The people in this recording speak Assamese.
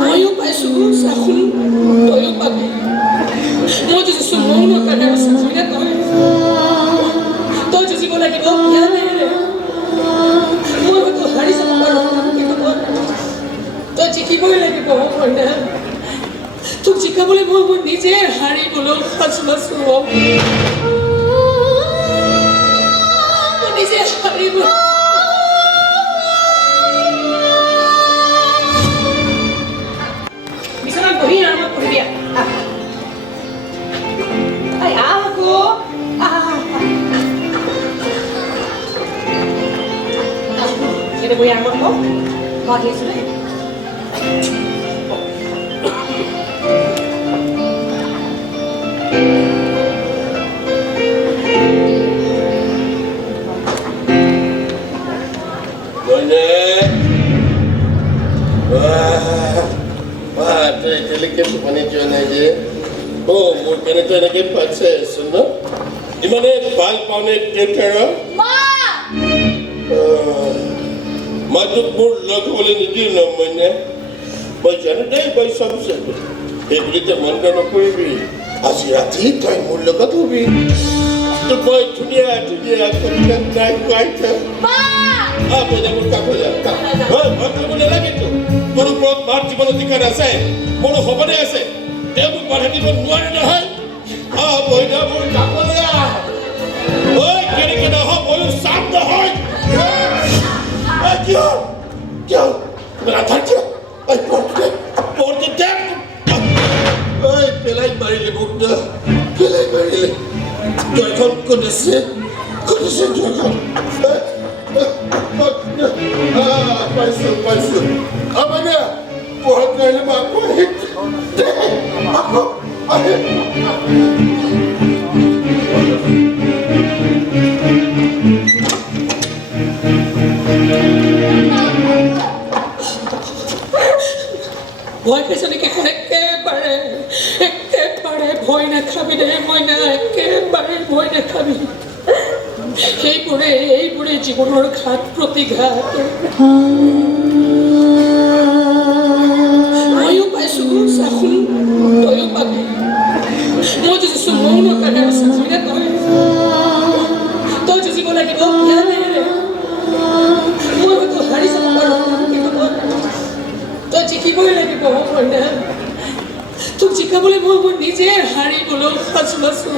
ময়ো পাইছোঁ চাচোন তয়ো পাবি মই যুঁজিছোঁ মৌনৰ কাৰণে আৰু চাচোনে তই যুঁজিব লাগিব জ্ঞানেৰে মই হয়তো হাৰি যাব পাৰোঁ কিন্তু তই জিকিবই লাগিব মইনা তোক জিকাবলৈ মই নিজে হাৰিবলৈ সাজু আছোঁ মই নিজে হাৰিব Beri nama aku dia. Ay, aku. Kita goyang kok. Mau dia sudah. Delicate manager aja. Oh, mungkin itu lagi pakai sunnah. Di mana bal paune tetera? Ma. Madut mur lagu boleh niji namanya. Baca deh baca sabse. Berita mana nak pergi? Asirati kai mur lagu tu bi. Tu boy dunia kerja naik kuat. Ma. Apa yang murka kerja? Oh, apa boleh lagi tu? Baru buat marci baru tiga rasa. Mulu khobane ase emu parhati ko nuare na hai boina mur kakola oi kene ho bolu sam na hoy kyo mera thacha ai porte tek oi pelai marile bukda pelai marile joy kon desse joy kon paisu abana बहुत पहले आपको ভয় খাইছে নেকি একেবাৰে ভয় নাখাবি দে মইনা একেবাৰে ভয় নাখাবি এইবোৰে জীৱনৰ ঘাত প্ৰতিঘাত ময়ো পাইছোঁ চাচোন তয়ো পাবি মই যুঁজিছোঁ মৌনৰ কাৰণে আৰু চাচোনে তই যুঁজিব লাগিব জ্ঞানেৰে মই হয়তো হাৰি যাব পাৰোঁ কিন্তু তই জিকিবই লাগিব মইনা তোক জিকাবলৈ মই নিজে হাৰিবলৈ সাজু আছোঁ